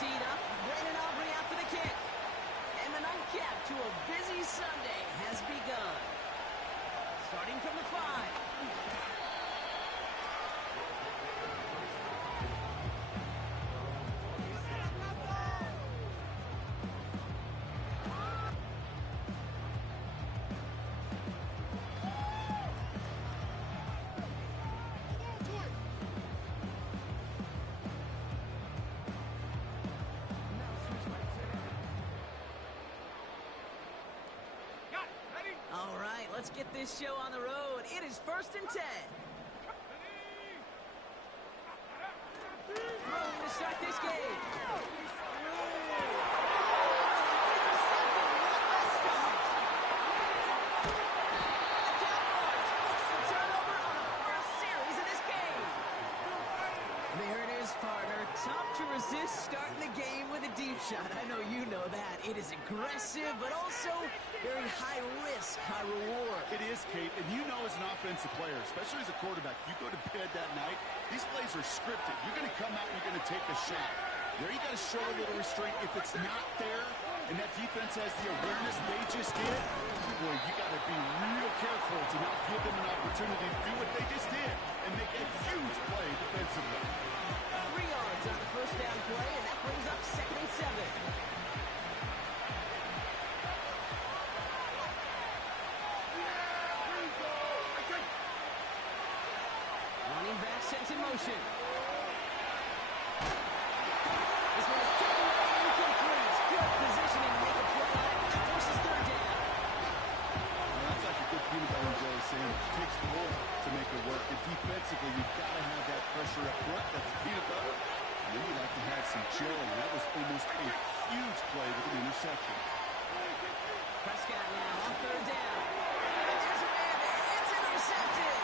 teed up. Brandon Aubrey out for the kick. And the nightcap to a busy Sunday has begun. Starting from the 5. All right, let's get this show on the road. It is 1st and 10. Throwing to start this game. The Cowboys force the turnover on the first series of this game. There it is, partner. Tough to resist starting the game with a deep shot. I know you know that. It is aggressive, but also very high risk, high reward. It is, Kate, and you know as an offensive player, especially as a quarterback, you go to bed that night, these plays are scripted. You're going to come out and you're going to take a shot. There you got to show a little restraint. If it's not there and that defense has the awareness they just did, boy, you got to be real careful to not give them an opportunity to do what they just did and make a huge play defensively. 3 yards on the first down play, and that brings up 2nd and 7. Running back sent in motion. This one is tipped away, incomplete. Good positioning to make a play. That forces 3rd down. Well, that's like a good peanut butter and jelly sandwich. It takes more to make it work. And defensively, you've got to have that pressure up front. That's peanut butter. And then you like to have some jelly. And that was almost a huge play with an interception. Prescott now on 3rd down. And there's a man there. It's intercepted.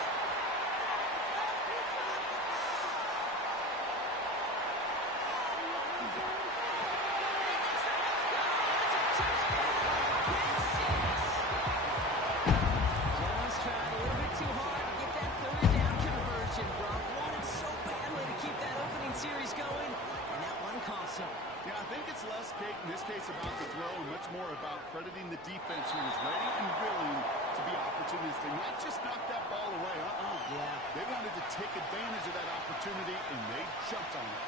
Series going, and that one costs him. Yeah, I think it's less, Kate, in this case about the throw and much more about crediting the defense who was ready and willing to be opportunistic, not just knock that ball away. Yeah. They wanted to take advantage of that opportunity, and they jumped on it.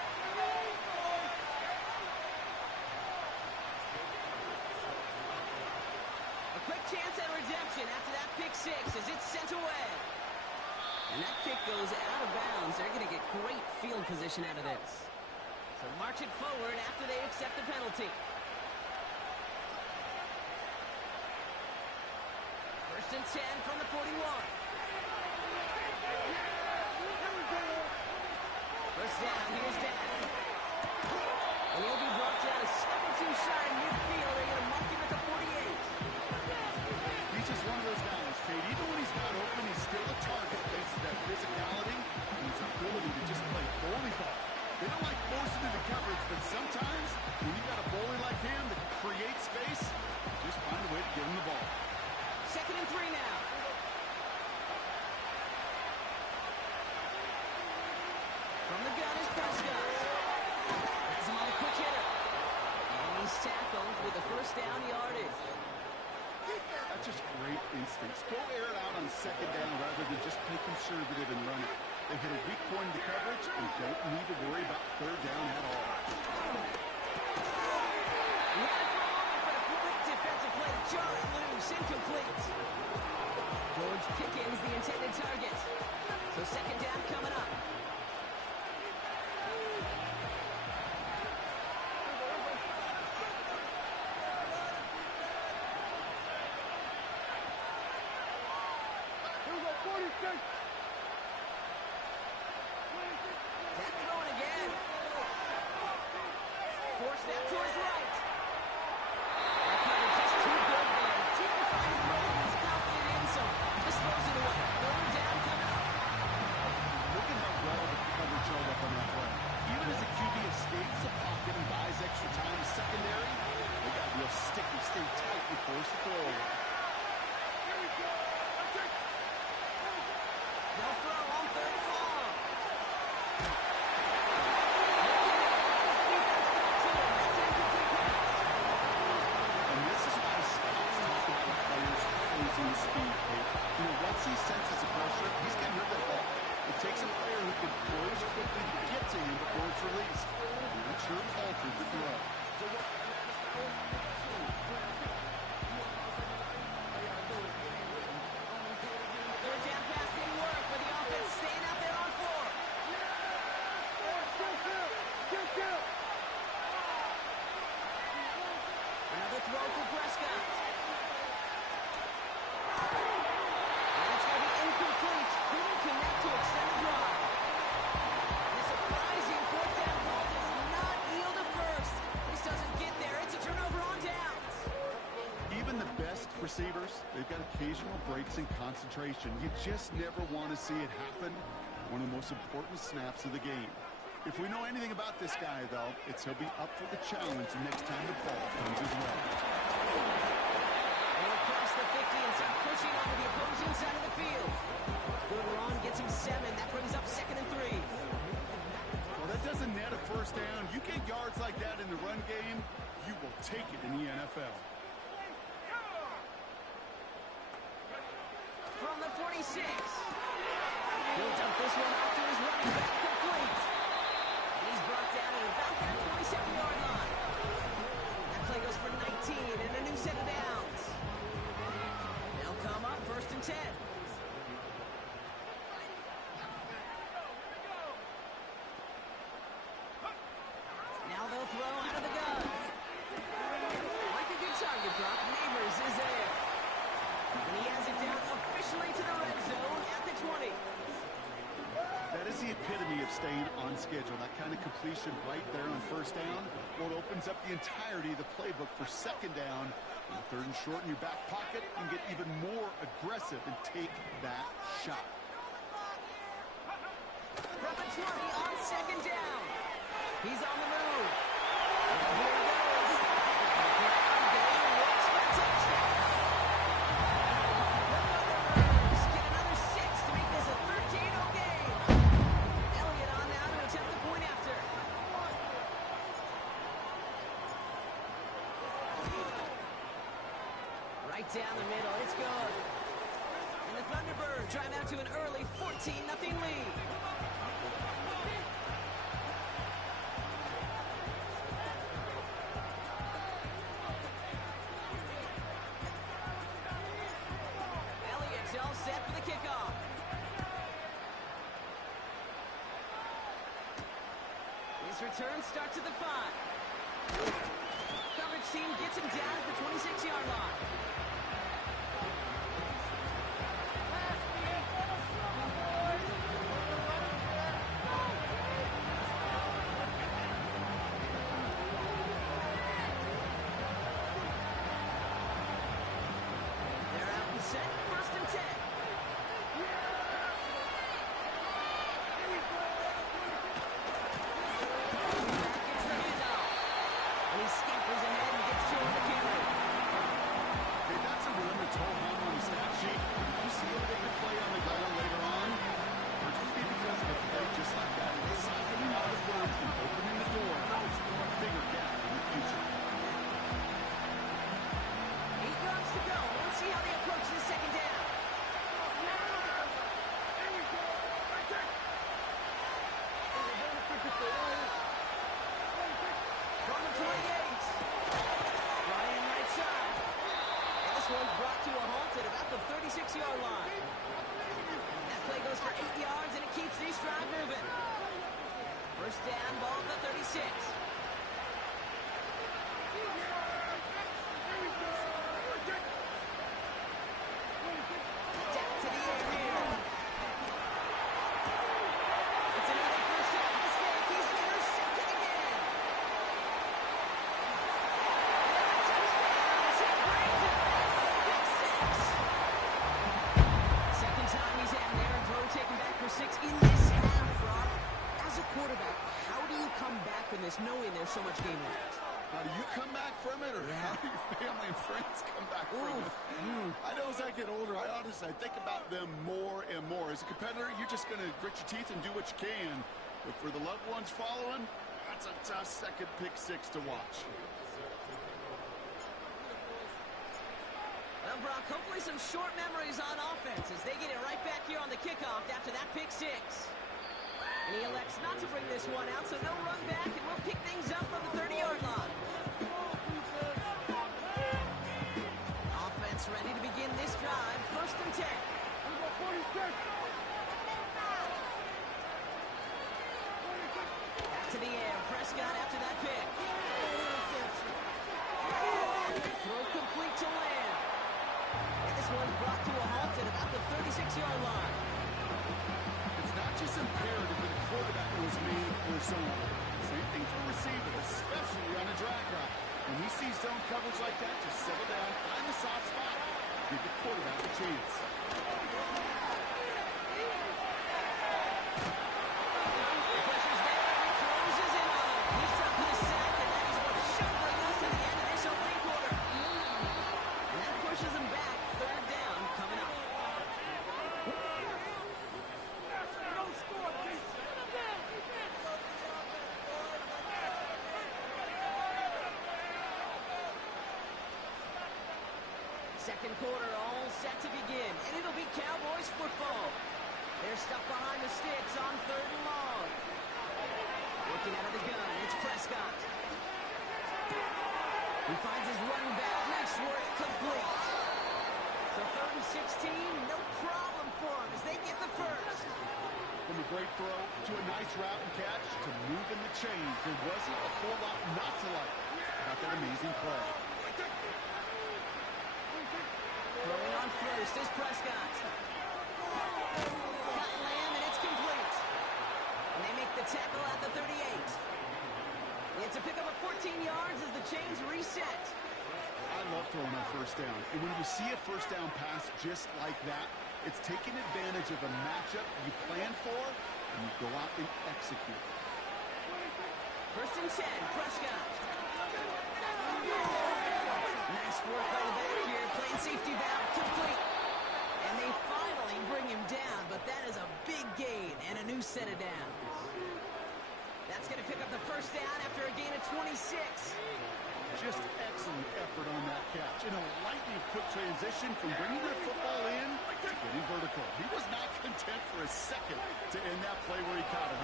A quick chance at redemption after that pick 6 as it's sent away. And that kick goes out of bounds. They're going to get great field position out of this. So march it forward after they accept the penalty. 1st and 10 from the 41. First down, here's Dan. And he'll be brought down a step or 2 shy midfield. They're going to mark him at the 48. He's just one of those guys, Kate. Even when he's not open, he's still a target thanks to that physicality and his ability to just play bully ball. They don't like forcing into coverage, but sometimes when you got a bully like him that can create space, just find a way to give him the ball. 2nd and 3 now. From the gun is Prescott. Has him on a quick hitter. And he's tackled with a 1st down yardage. That's just great instincts. Go air it out on 2nd down rather than just play conservative and run it. They hit a weak point in the coverage and don't need to worry about 3rd down at all. Ran for a moment, but a great defensive play. Jarring loose, incomplete. George Pickens, the intended target. So 2nd down coming up. That throwing again. Forced out to his right. That cover just too good there. Didn't find a throw he was confident in, so just throws it away. 3rd down coming up. Look at how well the coverage held up on that play. Even as a QB escapes the pocket and buys extra time secondary, they got real sticky, stay tight and force the throw. They'll throw on 3rd and long. senses the pressure. He's getting rid of the ball. It takes a player who can close quickly to get to him before it's released. Not sure it altered the throw. Third down pass didn't work, but the offense staying out there on 4. Another throw for Prescott. And it's going to be incomplete. Couldn't connect to extend the drive. The surprising fourth down call does not yield a first. This doesn't get there. It's a turnover on downs. Even the best receivers, they've got occasional breaks in concentration. You just never want to see it happen. One of the most important snaps of the game. If we know anything about this guy, though, it's he'll be up for the challenge the next time the ball comes his way. They'll cross the 50 and start pushing onto the opposing side of the field. Good run, gets him 7. That brings up 2nd and 3. Well, that doesn't net a first down. You get yards like that in the run game, you will take it in the NFL. From the 46. He'll dump this one out to his running back, complete. And he's brought down at about that 27-yard line. That play goes for 19 and a new set of downs. They'll come up 1st and 10. Now they'll throw out of the gun. Like a good target drop, Neighbors is there. And he has it down officially to the red zone at the 20. That is the epitome of staying on schedule. That kind of completion right there on first down. Well, it opens up the entirety of the playbook for 2nd down. On 3rd and short in your back pocket, and get even more aggressive and take that shot. From the 20 on 2nd down. He's on the move. And here he goes. Ground game works for a touchdown. The Thunderbirds get another 6 to make this a 13-0 game. Elliott on now to attempt the point after. Right down the middle. It's good. And the Thunderbirds drive out to an early 14-0 lead. Elliott's all set for the kickoff. His return starts at the 5. Coverage team gets him down at the 26-yard line. They're out and set. 1st and 10. Back gets the handoff. And he scampers ahead and gets 2 on the carry. Hey, that's a run that's hold on the stat sheet. If you see a bigger play on the ground later on, it could be because of a play just like that. It's softening out the front and opening the door for a bigger gap in the future. 8 yards to go. Let's see how they approach this 2nd down. From the 28. Ryan right side. And this one's brought to a halt at about the 36-yard line. That play goes for 8 yards, and it keeps these drive moving. 1st down, ball at the 36. Down to the air here. It's another 1st down mistake. He's intercepted again. And it's a touchdown. It brings it back. Pick 6. Second time he's had an errant throw taken back for 6 in this half, Rob. As a quarterback, how do you come back from this knowing there's so much game left? How do you come back from it, or how do your family and friends come back from it? I know as I get older, I think about them more and more. As a competitor, you're just going to grit your teeth and do what you can. But for the loved ones following, that's a tough second pick 6 to watch. They'll Well, Brock, hopefully some short memories on offense as they get it right back here on the kickoff after that pick six. And he elects not to bring this one out, so they'll run back, and we'll pick things up from the 30-yard line. Offense ready to begin this drive. 1st and 10. Back to the air. Prescott after that pick. Throw complete to Lamb. And this one's brought to a halt at about the 36-yard line. It's not just imperative that a quarterback knows man or zone. Same thing for a receiver, especially on a drag route. When he sees zone coverage like that, just settle down, find the soft spot, give the quarterback a chance. The pressure's there, and he closes in on him. He's up for the sack, and that is what should bring us to the end of this opening quarter. And that pushes him back. 3rd down coming up. Second quarter all set to begin, and it'll be Cowboys football. They're stuck behind the sticks on 3rd and long. Looking out of the gun, it's Prescott. He finds his running back, makes work complete. So 3rd and 16, no problem for him as they get the first. From a great throw to a nice route and catch to moving the chains, there wasn't a whole lot not to like about that amazing play. Throwing on first is Prescott. Got Lamb, and it's complete. And they make the tackle at the 38. It's a pickup of 14 yards as the chains reset. I love throwing on 1st down. And when you see a 1st down pass just like that, it's taking advantage of a matchup you plan for, and you go out and execute. 1st and 10, Prescott. Nice work by the back here, playing safety valve complete. And they finally bring him down, but that is a big gain and a new set of downs. That's going to pick up the 1st down after a gain of 26. Just excellent effort on that catch. In a lightning quick transition from bringing the football in to getting vertical. He was not content for a second to end that play where he caught it.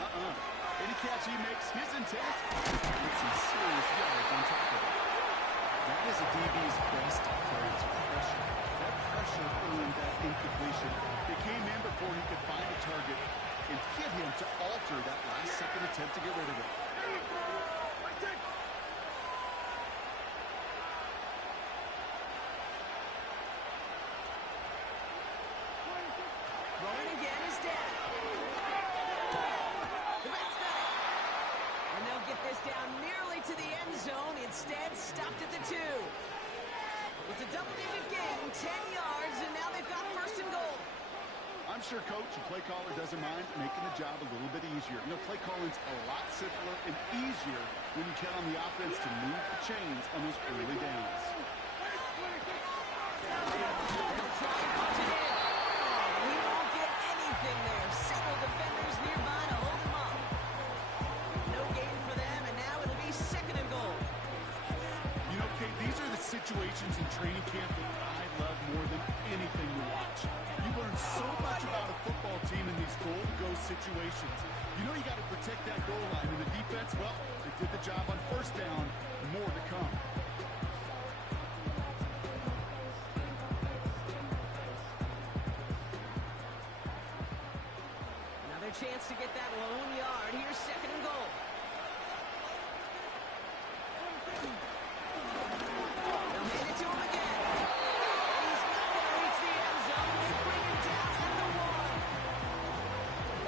Any catch he makes, his intent is to get some serious yards on top of it. That is a DB's best friend, pressure. That pressure earned that incompletion. It came in before he could find a target and hit him to alter that last-second attempt to get rid of it. Rolling again is Dad. The Reds got it. And they'll get this down nearly to the end zone. Instead, stopped at the 2. It's a double-digit gain, 10 yards, and now they've got 1st and goal. I'm sure coach and play caller doesn't mind making the job a little bit easier. You know, play calling's a lot simpler and easier when you count on the offense to move the chains on those early downs. They'll try and punch it in. And he won't get anything there. Several defenders nearby to hold him up. No gain for them, and now it'll be 2nd and goal. You know, Kate, these are the situations in training camp that I love more than anything to watch. You learn so much about a football team in these goal-to-go situations. You know you got to protect that goal line, and the defense, well, they did the job on 1st down. More to come. Another chance to get that lone yard. Here's 2nd and goal. They'll hand it to him again. And he's not going to reach the end zone. They bring him down at the 1.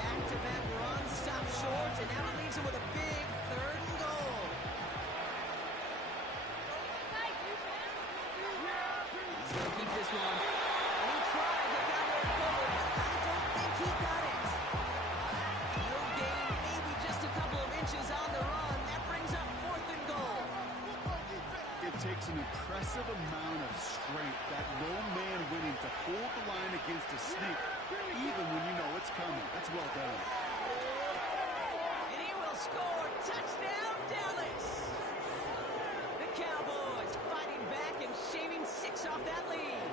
Back-to-back runs, stop short, and now it leaves him with a big 3rd and goal. He's going to keep this one. And he tried to power it forward, but I don't think he got it. No gain, maybe just a couple of inches on the run. That brings up 4th and goal. It takes an impressive amount of strength, that lone man winning to hold the line against a sneak, even when you know it's coming. That's well done. And he will score. Touchdown, Dallas. The Cowboys fighting back and shaving 6 off that lead.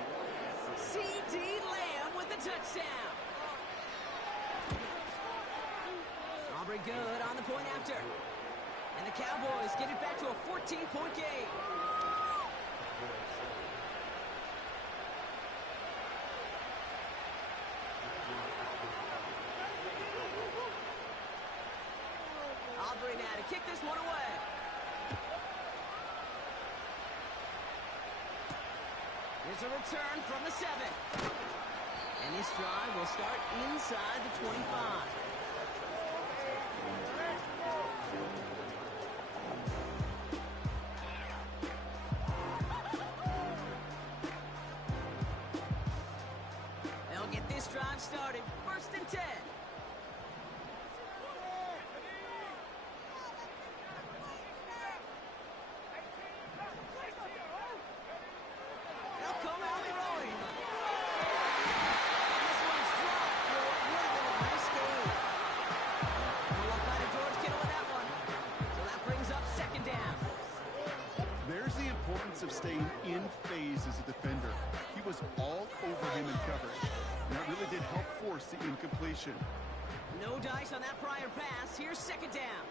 the point after. And the Cowboys get it back to a 14-point game. Aubrey now to kick this one away. Here's a return from the 7. And this drive will start inside the 25. They'll get this drive started. 1st and 10. Of staying in phase as a defender. He was all over him in coverage. And that really did help force the incompletion. No dice on that prior pass. Here's 2nd down.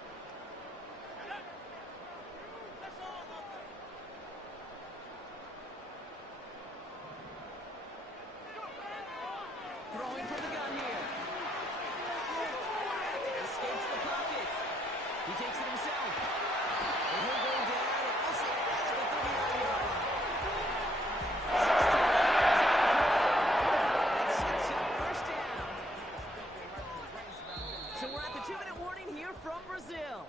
Throwing from the gun here. Escapes the pocket. He takes it himself. And he'll go down. So we're at the 2-minute warning here from Brazil.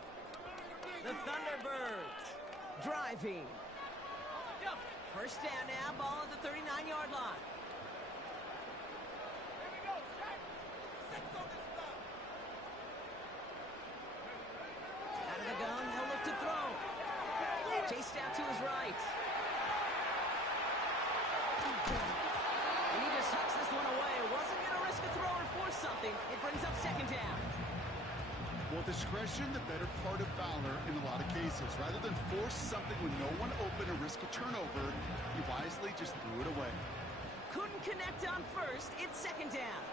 The Thunderbirds driving. 1st down now, ball at the 39-yard line. Out of the gun, they'll look to throw. Chased out to his right. And he just hucks this one away. Wasn't going to risk a throw or force something. It brings up 2nd down. Well, discretion, the better part of valor in a lot of cases. Rather than force something with no one open and risk a turnover, he wisely just threw it away. Couldn't connect on 1st. It's 2nd down.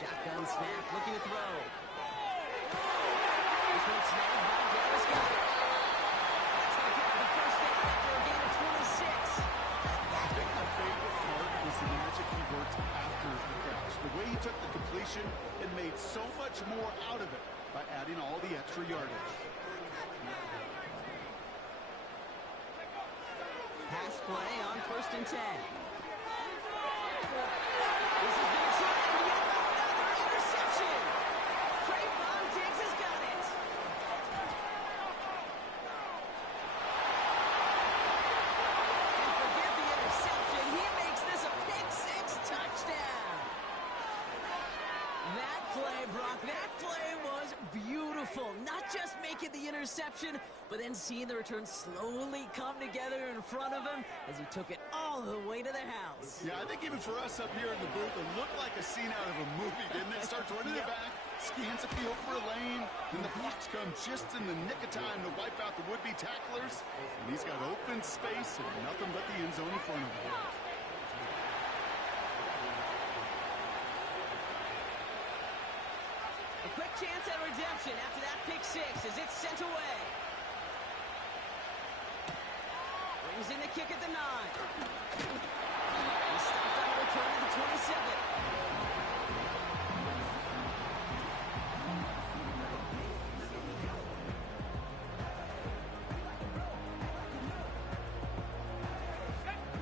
Shotgun snap, looking to throw. This one snapped by Dallas Goedert. That's going to pick up the 1st down after a gain of 26. I think my favorite part was the magic he worked after the catch. The way he took the completion and made so much more out of it by adding all the extra yardage. Pass play on 1st and 10. This has been a try. Another interception. Trayvon Diggs has got it. And forget the interception. He makes this a pick-6 touchdown. That play, Brock, that play was beautiful. Not just making the interception, but then seeing the return slowly come together in front of him as he took it all the way to the house. Yeah, I think even for us up here in the booth, it looked like a scene out of a movie, didn't it? Starts running it back, scans the field for a lane, and the blocks come just in the nick of time to wipe out the would-be tacklers. And he's got open space and nothing but the end zone in front of him. A quick chance at redemption after that pick-6 as it's sent away. Brings in the kick at the 9. He stopped on a return to the 27.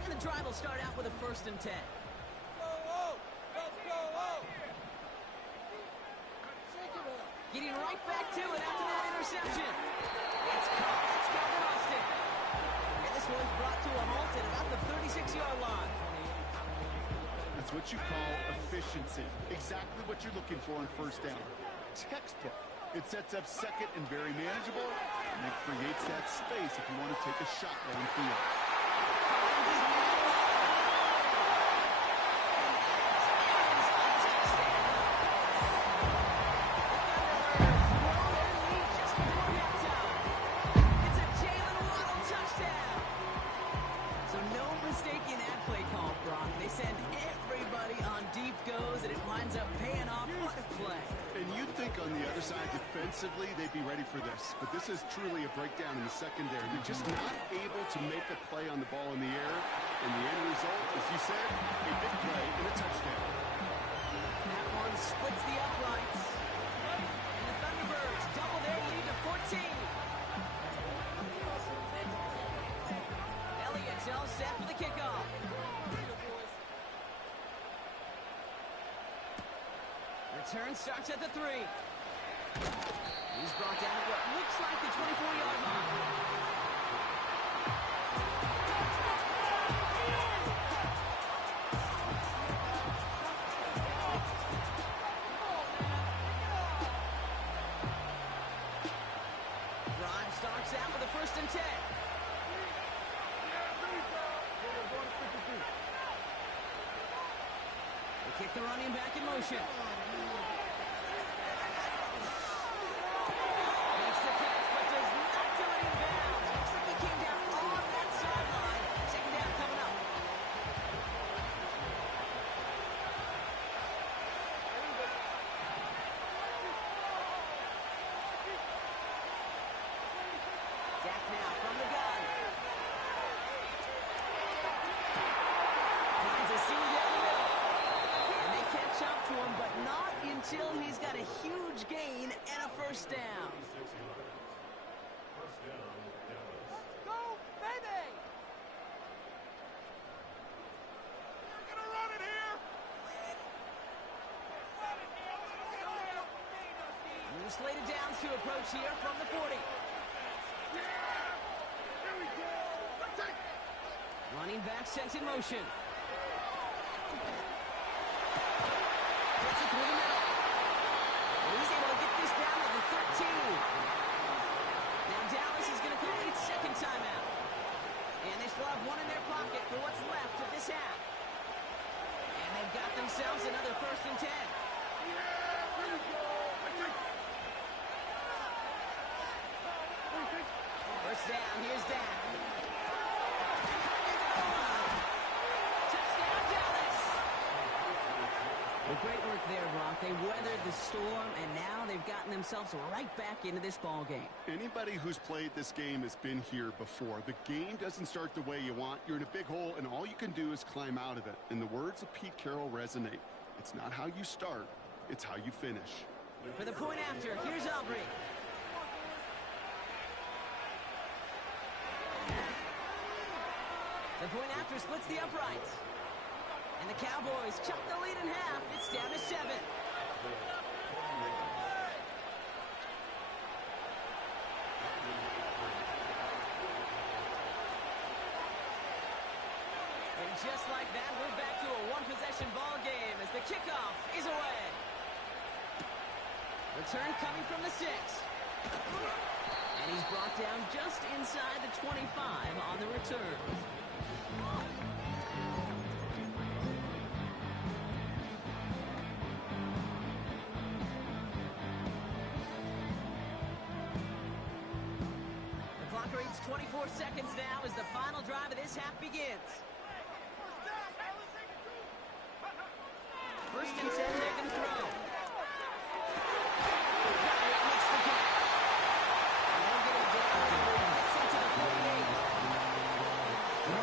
And the drive will start out with a 1st and 10. Getting right back to it after that interception. It's caught. It's Calvin Austin. And this one's brought to a halt at about the 36-yard line. That's what you call efficiency. Exactly what you're looking for on 1st down. Textbook. It sets up 2nd and very manageable, and it creates that space if you want to take a shot downfield. Mistaking that play call, Brock. They send everybody on the other side defensively, they'd be ready for this. But this is truly a breakdown in the secondary. They're just not able to make a play on the ball in the air. And the end result, as you said, a big play and a touchdown. That one splits the uprights. And the Thunderbirds double their lead to 14. Elliott's all set for the kickoff. Return starts at the 3. He's brought down at what looks like the 24-yard line. Drive starts out with a 1st and 10. They kick the running back in motion. Until he's got a huge gain and a 1st down. Go, baby! You're gonna run it here! New slated downs to approach here from the 40. Here we go! Running back sent in motion. Through the middle. And he's able to get this down to the 13. Now Dallas is going to call its 2nd timeout. And they still have one in their pocket for what's left of this half. And they've got themselves another 1st and 10. First down, here's Dak. Well, great work there, Brock. They weathered the storm, and now they've gotten themselves right back into this ball game. Anybody who's played this game has been here before. The game doesn't start the way you want. You're in a big hole, and all you can do is climb out of it. And the words of Pete Carroll resonate. It's not how you start, it's how you finish. For the point after, here's Aubrey. The point after splits the uprights. And the Cowboys chop the lead in half. It's down to 7. And just like that, we're back to a one-possession ball game as the kickoff is away. Return coming from the 6. And he's brought down just inside the 25 on the return. The clock reads 24 seconds now as the final drive of this half begins. 1st and 10, they can throw. Makes the catch. And they'll get him down. Gets into the 48.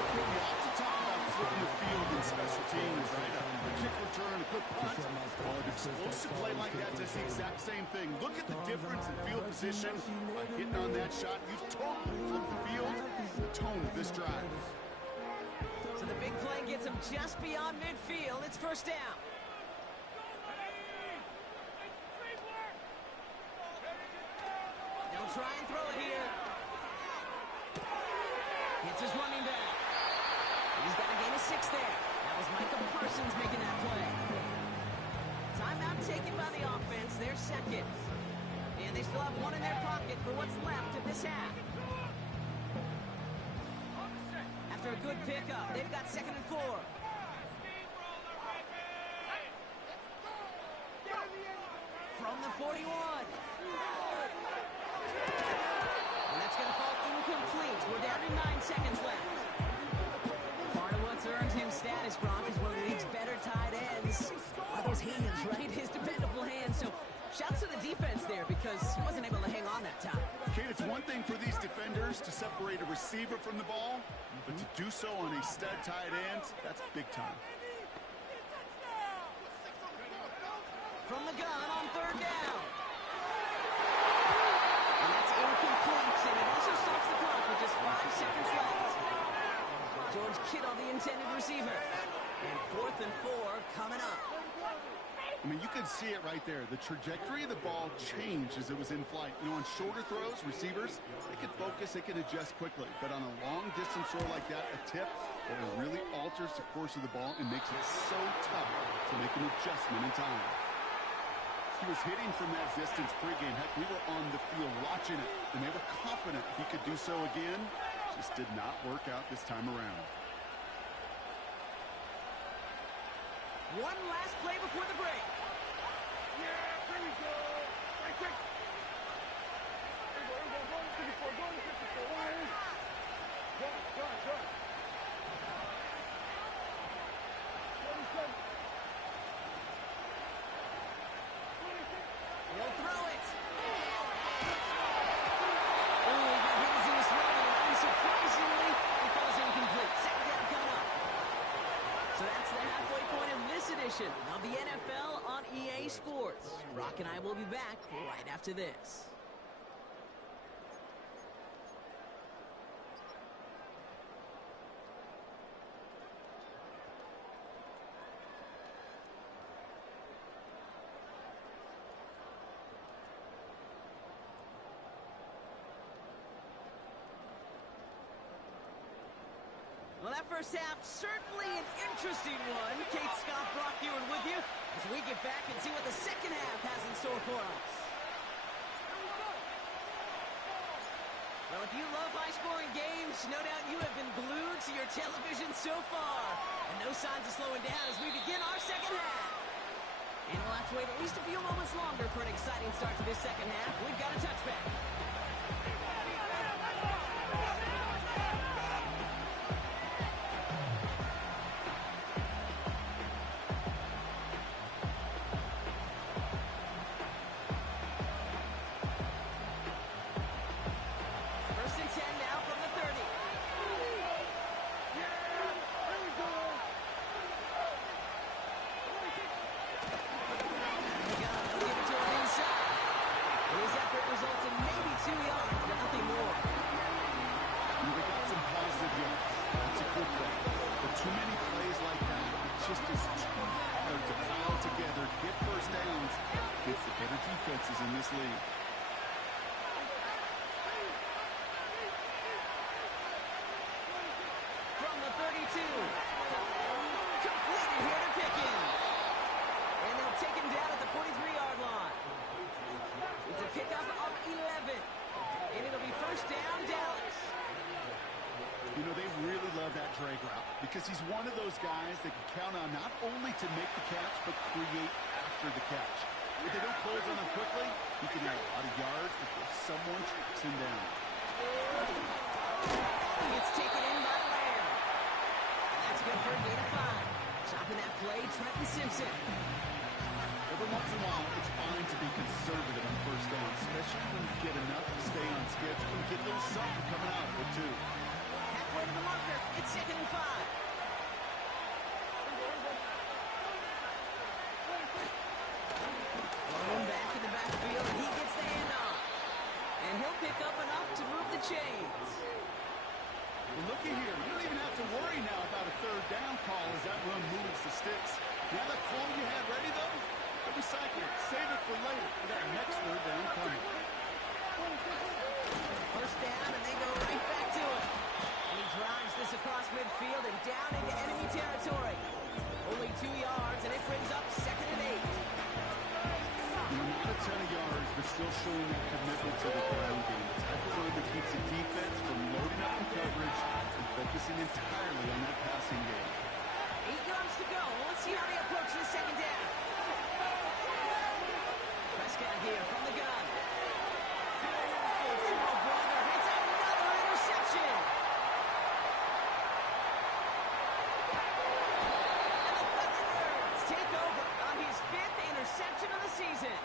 You often talk about flipping the field in special teams, right? A kick return, a good punt. Well, an explosive play like that does the exact same thing. Look at the difference in field position. By hitting on that shot, you've totally flipped the field, the tone of this drive. So the big play gets him just beyond midfield. It's 1st down. They'll try and throw it here. Hits his running back. He's got a gain of 6 there. That was Micah Parsons making that play. Timeout taken by the offense. They're 2nd. And they still have one in their pocket for what's left of this half. After a good pickup, they've got 2nd and 4. From the 41. And that's going to fall incomplete. We're down to 9 seconds left. Part of what's earned him status, Brock, is one of the league's better tight ends. Are those hands, right? His dependable hands. So shouts to the defense there because he wasn't able to hang on that time. Kate, it's one thing for these defenders to separate a receiver from the ball, but to do so on a stud tight end, that's big time. From the gun on third down. And that's incomplete, and it also stops the clock with just 5 seconds left. George Kittle, the intended receiver. And 4th and 4 coming up. I mean, you could see it right there. The trajectory of the ball changed as it was in flight. You know, on shorter throws, receivers, they could focus, they could adjust quickly. But on a long-distance throw like that, a tip, it really alters the course of the ball and makes it so tough to make an adjustment in time. He was hitting from that distance pregame. Heck, we were on the field watching it, and they were confident he could do so again. Just did not work out this time around. One last play before the break. Yeah, here we go. Right, quick. Here we go. Go to 54. Go to 54. Go. He'll throw it. Oh, he got hit as he was throwing it. Unsurprisingly, it falls incomplete. Second down coming up. So that's the halfway point of this edition of the NFL on EA Sports. Brock and I will be back right after this. Well, that first half, certainly an interesting one. Kate, Scott, Brock, Ewan with you as we get back and see what the second half has in store for us. Well, if you love high-scoring games, no doubt you have been glued to your television so far. And no signs of slowing down as we begin our second half. And we'll have to wait at least a few moments longer for an exciting start to this second half. We've got a touchback. Defenses in this league. From the 32. Completed here to Pickens. And they'll take him down at the 43-yard line. It's a pickup of 11. And it'll be first down, Dallas. You know, they really love that drag route because he's one of those guys that can count on not only to make the catch, but create after the catch. If they don't close on him quickly, he can have a lot of yards before someone tracks him down. It's taken in by Lamb. And that's good for a gain of 5. Chopping that play, Trenton Simpson. Every once in a while, it's fine to be conservative on first down, especially when you get enough to stay on schedule and get a little something coming out of it, too. Halfway to the marker, it's 2nd and 5. Back in the backfield, and he gets the handoff. And he'll pick up enough to move the chains. Well, looky here. You don't even have to worry now about a third down call as that run moves the sticks. Now that call you had ready, though, don't recycle it. Save it for later for that next third down coming. First down, and they go right back to it. And he drives this across midfield and down into enemy territory. Only 2 yards, and it brings up 2nd and 8. Not a ton of yards, but still showing that commitment to the ground game. The type of run that keeps the defense from loading up in coverage and focusing entirely on that passing game. 8 yards to go. Let's see how they approach this second down. Prescott here from the gun. Oh, brother, it's another interception. And the Thunderbirds take over on his 5th interception of the season.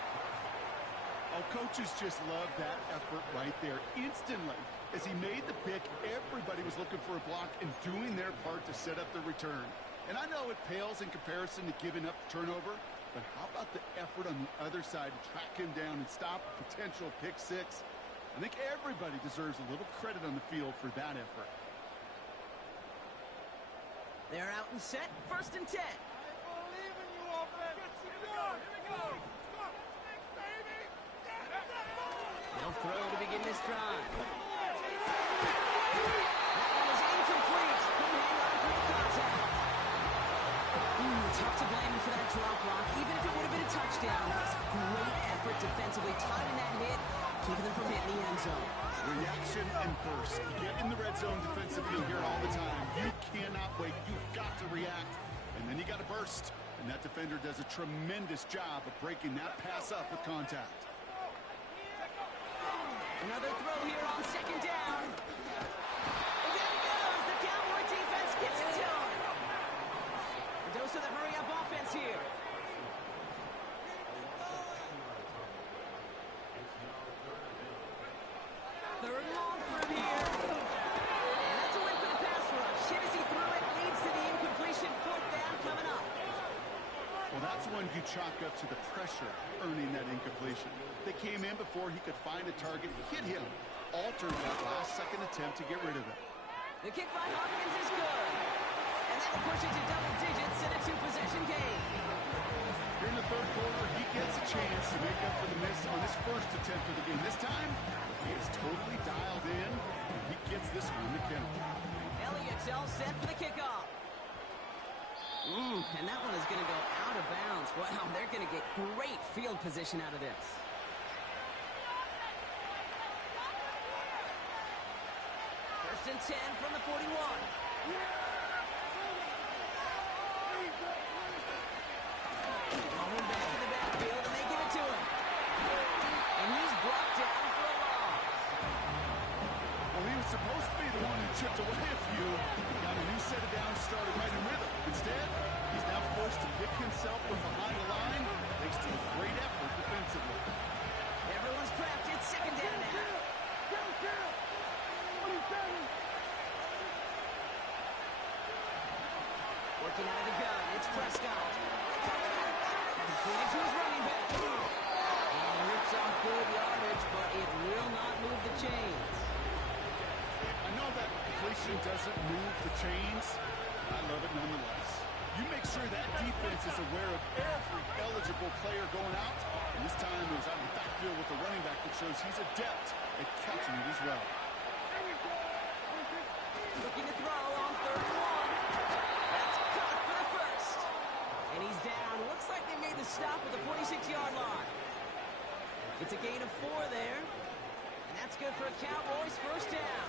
Oh, coaches just love that effort right there. Instantly, as he made the pick, everybody was looking for a block and doing their part to set up the return. And I know it pales in comparison to giving up the turnover, but how about the effort on the other side to track him down and stop a potential pick six? I think everybody deserves a little credit on the field for that effort. They're out and set. 1st and 10. I believe in you, offense. Here we go. They'll throw to begin this drive. That one is incomplete. Couldn't hang on through the contact. Tough to blame him for that drop block, even if it would have been a touchdown. That was a great effort defensively, timing that hit, keeping them from hitting the end zone. Reaction and burst. You get in the red zone defensively here all the time. You cannot wait. You've got to react, and then you got to burst. And that defender does a tremendous job of breaking that pass up with contact. Another throw here on 2nd down. And there he goes. The Cowboy defense gets it to him. A dose of the hurry-up offense here. 3rd and long for him here. And that's a win for the pass rush. Hit as he threw it, leads to the incompletion. 4th down coming up. Well, that's one you chalk up to the pressure earning that incompletion. They came in before he could find a target, hit him, altered that last-second attempt to get rid of it. The kick by Hopkins is good. And that'll push it to double digits in a 2-possession game. Here in the 3rd quarter, he gets a chance to make up for the miss on his 1st attempt for the game. This time, he is totally dialed in, and he gets this one to count. Elliott's all set for the kickoff. And that one is going to go out of bounds. Wow, they're going to get great field position out of this. 1st and 10 from the 41. Going back in the backfield, and they give it to him. And he's brought down for a loss. Well, he was supposed to be the one who chipped away a few. Got a new set of downs started right in rhythm. Instead, he's now forced to pick himself from behind the line, thanks to a great effort defensively. Everyone's prepped. It's 2nd down now. Working out of the gun. It's Prescott. Completed to his running back. And rips off good yardage, but it will not move the chains. I know that completion doesn't move the chains. I love it nonetheless. You make sure that defense is aware of every eligible player going out. And this time it was out of the backfield with the running back that shows he's adept at catching it as well. Looking to throw on 3rd and 1. That's caught for the 1st. And he's down. Looks like they made the stop at the 46-yard line. It's a gain of 4 there. And that's good for a Cowboys 1st down.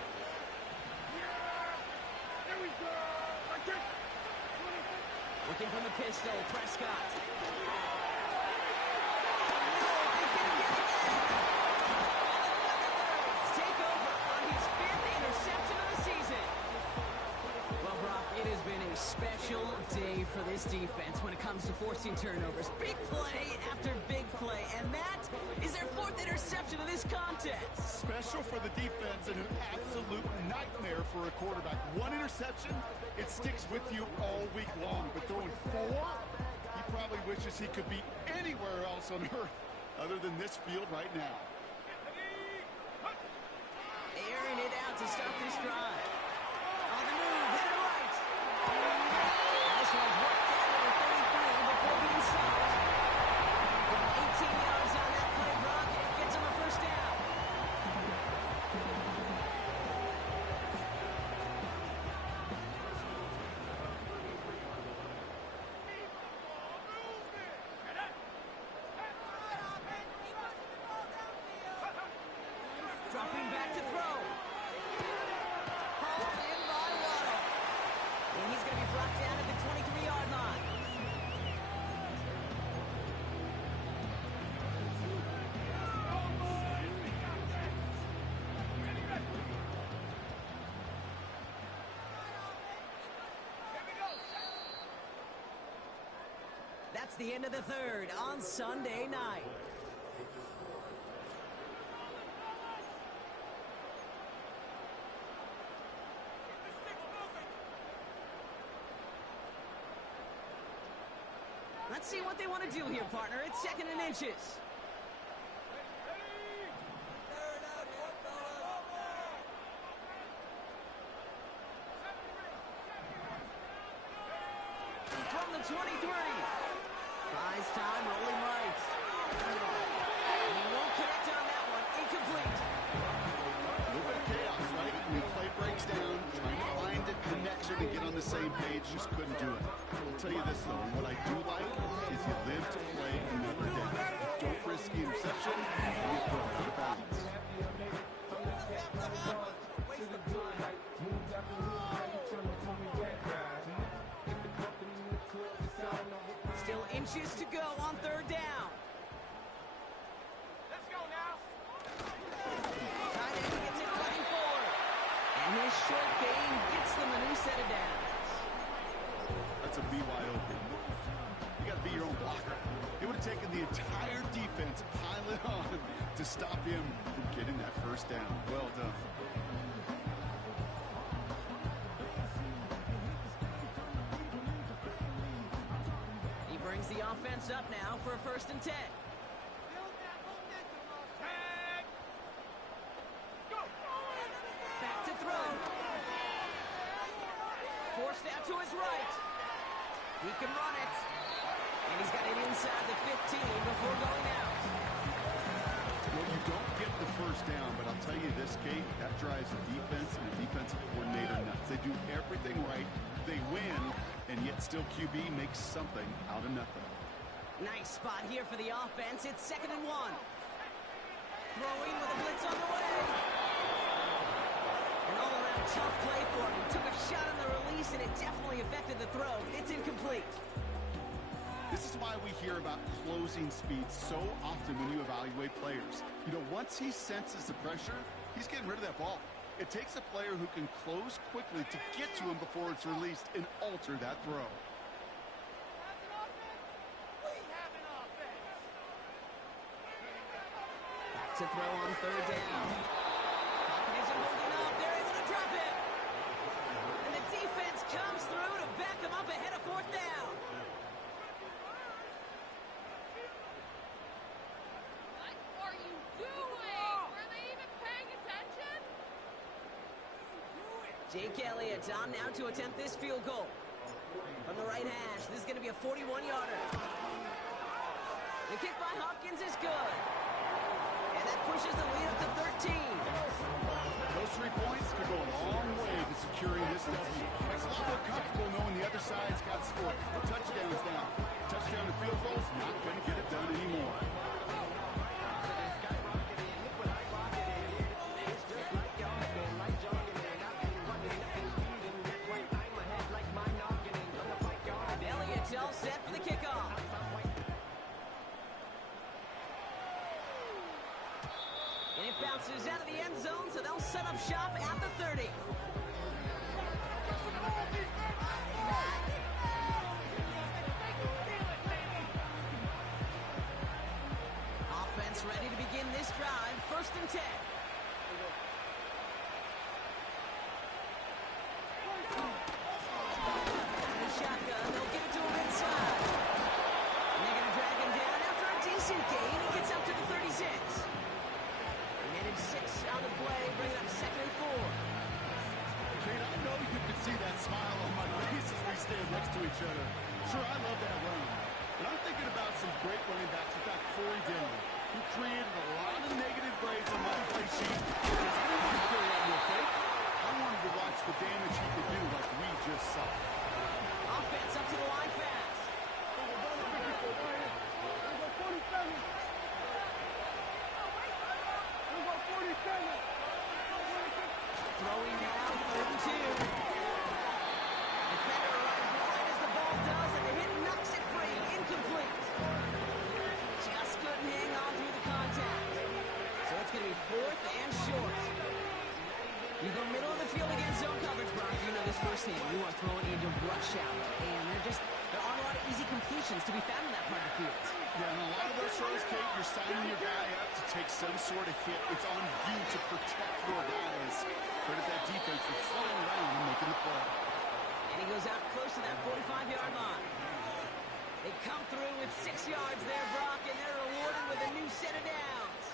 Looking from the pistol, Prescott. Take over on his 5th interception of the season. Well, Brock, it has been a special day for this defense when it comes to forcing turnovers. Big play after big play, and that is their 4th interception of this contest. Special for the defense and an absolute nightmare for a quarterback. 1 interception, it sticks with you all week long. But throwing 4, he probably wishes he could be anywhere else on earth other than this field right now. Airing it out to start this drive. On the move, hit it right. And this one's worked out over 33 before being stopped. Give him 18 yards on that play, Brock, and it gets him a 1st down. Dropping back to throw. Hauled in by Waddle. And he's going to be brought down at the 23-yard line. That's the end of the 3rd on Sunday night. Let's see what they want to do here, partner. It's 2nd and inches. From the 23. Buys time, rolling right. And he won't connect on that one. Incomplete. A little bit of chaos, right? When the play breaks down, trying to find a connection and get on the same page, just couldn't do it. I'll tell you this, though. What I do like is you live to play another day. Don't risk the interception, and you throw it out of bounds. Still inches to go on 3rd down. Let's go now. Tight end gets it running forward. And his short gain gets them a new set of downs. That's a BYO. You got to be your own blocker. It would have taken the entire defense pile it on to stop him from getting that 1st down. Well done. He brings the offense up now for a 1st and 10. Tag. Go. Back to throw. Forced out to his right. He can run it. And he's got it inside the 15 before going out. Well, you don't get the 1st down, but I'll tell you this, Kate, that drives the defense and the defensive coordinator nuts. They do everything right. They win, and yet still QB makes something out of nothing. Nice spot here for the offense. It's 2nd and 1. Throwing with a blitz on the way. An all-around tough play for him. Took a shot on the release, and it definitely affected the throw. It's incomplete. This is why we hear about closing speed so often when you evaluate players. You know, once he senses the pressure, he's getting rid of that ball. It takes a player who can close quickly to get to him before it's released and alter that throw. Back to throw on 3rd down. Pocket isn't holding up. They're able to drop it. And the defense comes through to back them up ahead of 4th down. What are you doing? Were they even paying attention? Jake Elliott on now to attempt this field goal. From the right hash, this is going to be a 41-yarder. The kick by Hopkins is good. And that pushes the lead up to 13. Those 3 points could go a long way to securing this W. It's a lot more comfortable knowing the other side's got scored. Touchdowns now. Touchdown to field goals, not going to get it done anymore. Elliott's all set for the kickoff. And it bounces out of the end zone, so they'll set up shop at the 30. Offense ready to begin this drive. 1st and 10. And the shotgun, they'll give it to him inside. And they're going to drag him down after a decent gain. He gets up to the 36. Minute 6 on the play, bring it up 2nd and 4. Kate, I know you can see that smile on my face as we stand next to each other. Sure, I love that run. But I'm thinking about some great running backs. In fact, Corey Dillon, who created a lot of negative grades on my play sheet because I didn't want to carry out no fake. I wanted to watch the damage he could do like we just saw. Offense up to the line fast. Throwing now, 3rd and 2. Defender arrives right as the ball does, and the hit knocks it free. Incomplete. Just couldn't hang on through the contact. So it's going to be 4th and short. You go middle of the field against zone coverage, Brock. You know this firsthand. You are throwing into rush out. And there aren't a lot of easy completions to be found in that part of the field. Yeah, and a lot of those throws, Kate, you're signing your guy up to take some sort of hit. It's on you to protect your guys. Credit that defense for flying around and making the play. And he goes out close to that 45-yard line. They come through with 6 yards there, Brock, and they're rewarded with a new set of downs.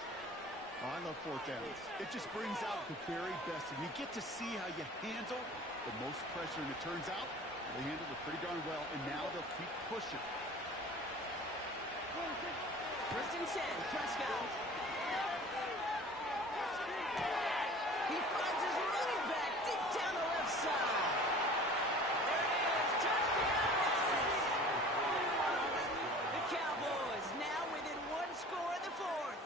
Oh, I love fourth downs. It just brings out the very best, and you get to see how you handle the most pressure, and it turns out they handled it pretty darn well, and now they'll keep pushing. First and 10, Prescott. He finds his running back deep down the left side. There it is, touchdown! The Cowboys now within 1 score in the 4th.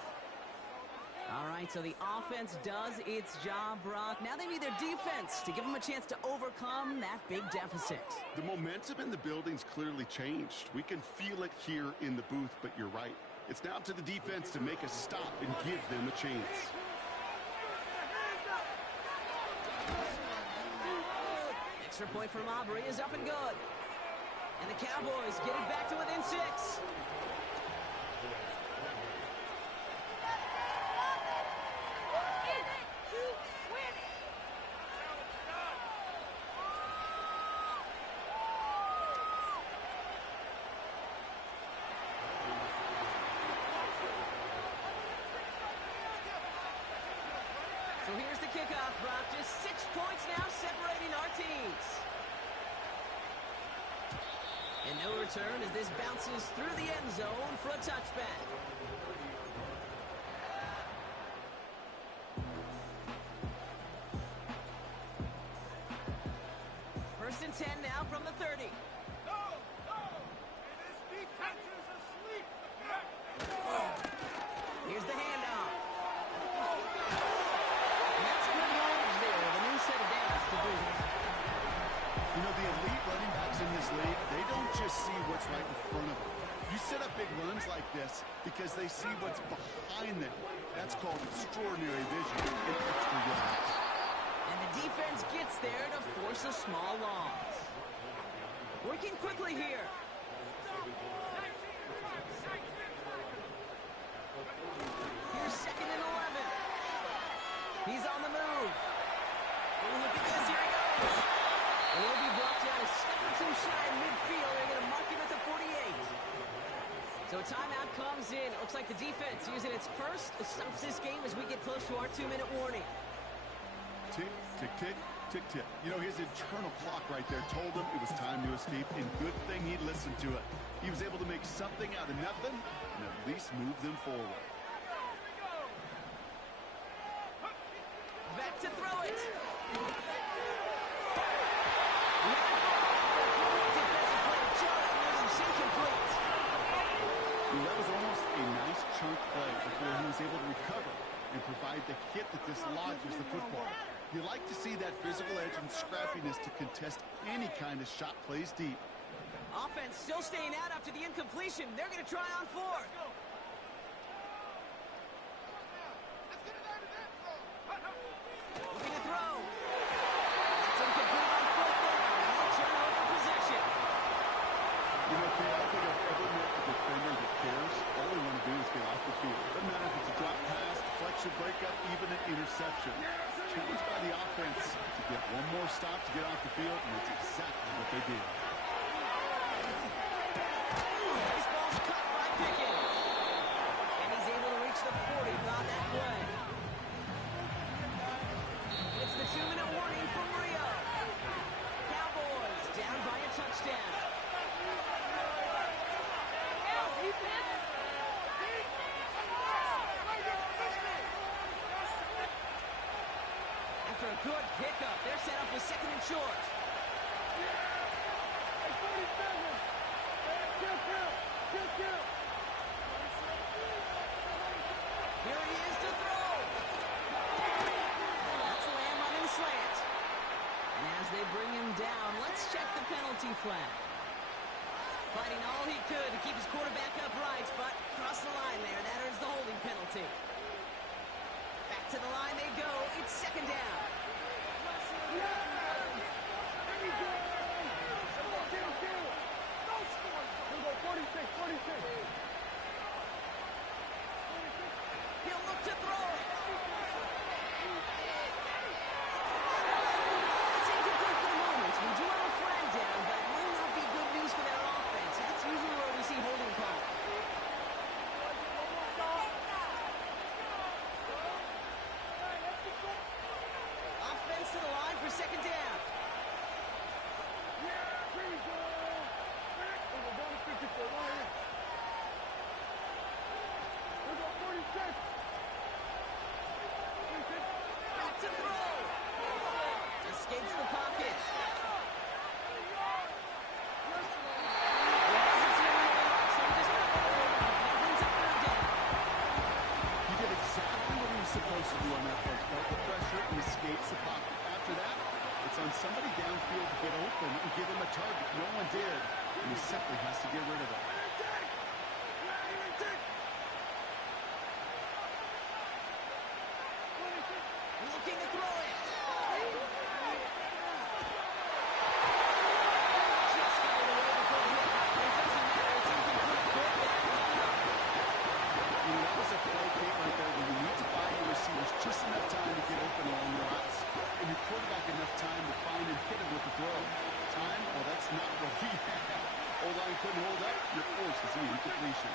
All right, so the offense does its job, Brock. Now they need their defense to give them a chance to overcome that big deficit. The momentum in the building's clearly changed. We can feel it here in the booth, but you're right. It's now to the defense to make a stop and give them a chance. Extra point from Aubrey is up and good. And the Cowboys get it back to within 6. So here's the kickoff, Brock. Just 6 points now separating our teams. And no return as this bounces through the end zone for a touchback. First and 10 now from the 30. Here's the handoff. You know, the elite running backs in this league, they don't just see what's right in front of them. You set up big runs like this because they see what's behind them. That's called extraordinary vision and extra yards. And the defense gets there to force a small loss. Working quickly here. Here's 2nd and 11. He's on the move. Oh, look at this. Here he goes. And he'll be brought down a step or two shy in midfield. They're going to mark him at the 48. So a timeout comes in. It looks like the defense using its first stops this game as we get close to our 2-minute warning. Tick, tick, tick, tick, tick. You know, his internal clock right there told him it was time to escape, and good thing he listened to it. He was able to make something out of nothing and at least move them forward. Back to throw it. That was almost a nice chunk play before he was able to recover and provide the hit that dislodges the football. You like to see that physical edge and scrappiness to contest any kind of shot plays deep. Offense still staying out after the incompletion. They're going to try on 4th. Looking to throw. It's incomplete on 4th down. No turnover possession. You know, Kay, I don't think I've ever met a defender that cares. All they want to do is get off the field. Doesn't matter if it's a drop pass, deflection, breakup, even an interception. Challenged by the offense to get one more stop to get off the field, and that's exactly what they did. Baseball's cut by Pickens. And he's able to reach the 40 on that play. It's the 2-minute warning from Rio. Cowboys down by a touchdown. After a good pickup, they're set up with 2nd and short. Here he is to throw. That's Lamb on in slant. And as they bring him down, let's check the penalty flag. Fighting all he could to keep his quarterback upright, but across the line there, that earns the holding penalty. Back to the line they go. It's 2nd down. He'll look to throw it. It's incomplete for the moment. We do have a flag down, but it might not be good news for their offense. That's usually where we somebody downfield to get open and give him a target. No one did, and he simply has to get rid of it. Looking to throw it. Just got it away before the hit. It doesn't matter. It's incomplete. Quarterback coming up. That was a play game right there where you need to buy your receivers just enough time to get open along the routes, and your quarterback enough time to find and hit him with the throw. Time? Well, that's not what he had. O-line couldn't hold up. You're forced to see incompletion.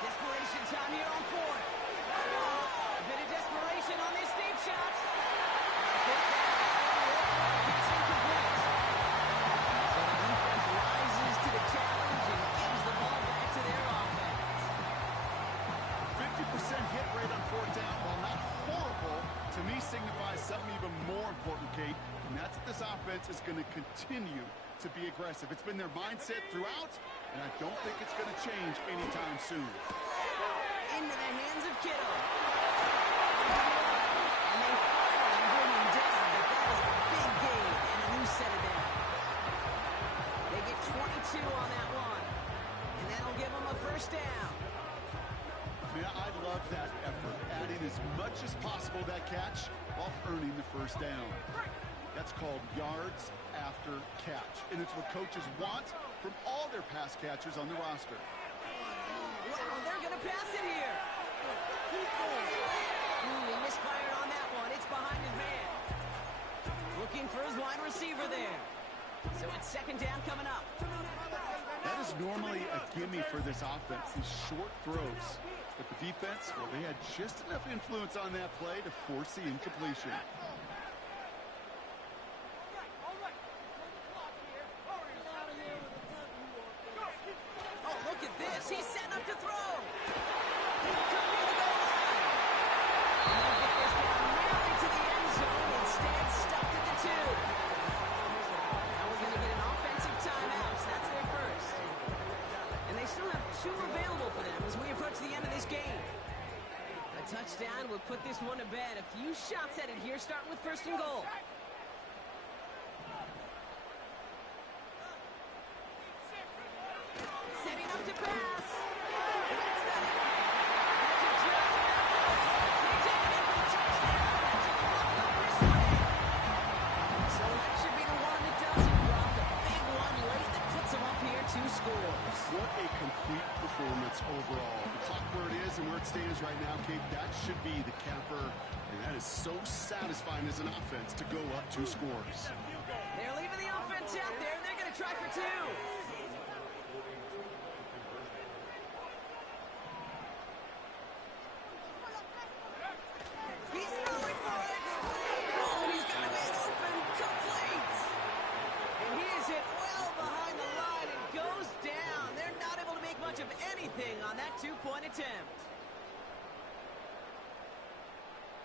Desperation time here on fourth. A bit of desperation on this deep shot. It's incomplete. So the defense rises to the challenge and gives the ball back to their offense. 50% hit rate on fourth down, while not horrible, to me signifies something even more important, Kate, and that's that this offense is going to continue to be aggressive. It's been their mindset throughout, and I don't think it's going to change anytime soon. Into the hands of Kittle. And they finally bring him down, but that is a big gain and a new set of downs. They get 22 on that one, and that'll give them a first down. Man, I love that effort, adding as much as possible to that catch while earning the first down. That's called yards after catch, and it's what coaches want from all their pass catchers on the roster. Wow, they're going to pass it here. He misfired on that one. It's behind his man. Looking for his wide receiver there. So it's second down coming up. That is normally a gimme for this offense, these short throws. But the defense, well, they had just enough influence on that play to force the incompletion. Oh, look at this. He's setting up to throw. He'll come near the goal line. And they'll get this down nearly to the end zone. Instead, stuffed at the 2. Now we're going to get an offensive timeout. That's their first. And they still have 2 available for them as we approach the end of this game. A touchdown will put this one to bed. A few shots at it here, starting with first and goal. Setting up to pass. That's got it. That's a just they take it in for the touchdown. That's a block up this way. So that should be the one that does it, Brock. A big one late that puts them up here 2 scores. What a complete performance overall. The clock where it is and where it stands right now, Kate, that should be the capper. And that is so satisfying as an offense to go up 2 scores. They're leaving the offense out there, and they're going to try for 2. He's throwing for it. Oh, and he's got a man open. Complete. And he is hit well behind the line and goes down. They're not able to make much of anything on that 2-point attempt.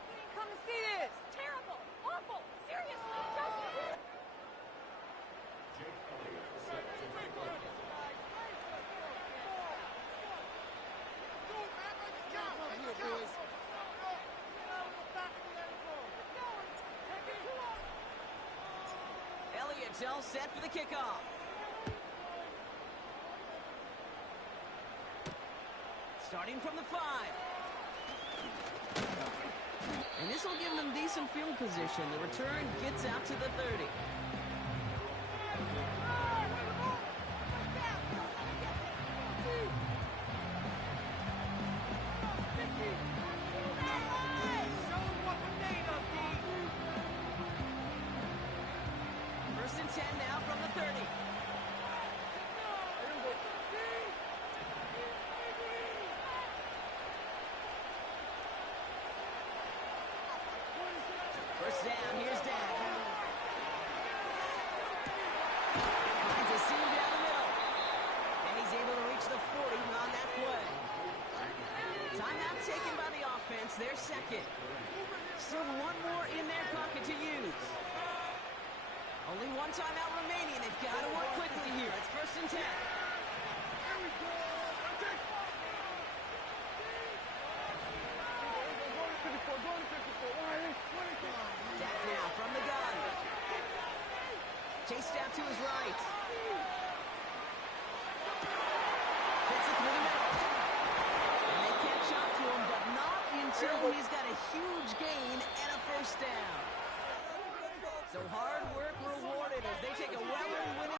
We didn't come to see this. Terrible. Awful. Seriously. Just... Elliott's all set for the kickoff. Starting from the 5. And this will give them decent field position. The return gets out to the 30. First and 10 now from the 30. First down, here's Dak. Finds a seam down the middle. And he's able to reach the 40 on that play. Timeout taken by the offense, their second. Still one more in their pocket to use. Only one timeout remaining. They've got to work quickly here. It's 1st and 10. Here we go. That's it. Go to 54. Go to 54. Dak now from the gun. Chased out to his right. Fits it through the middle. And they catch up to him, but not until he's got a huge gain and a 1st down. So hard work rewarded as they take a well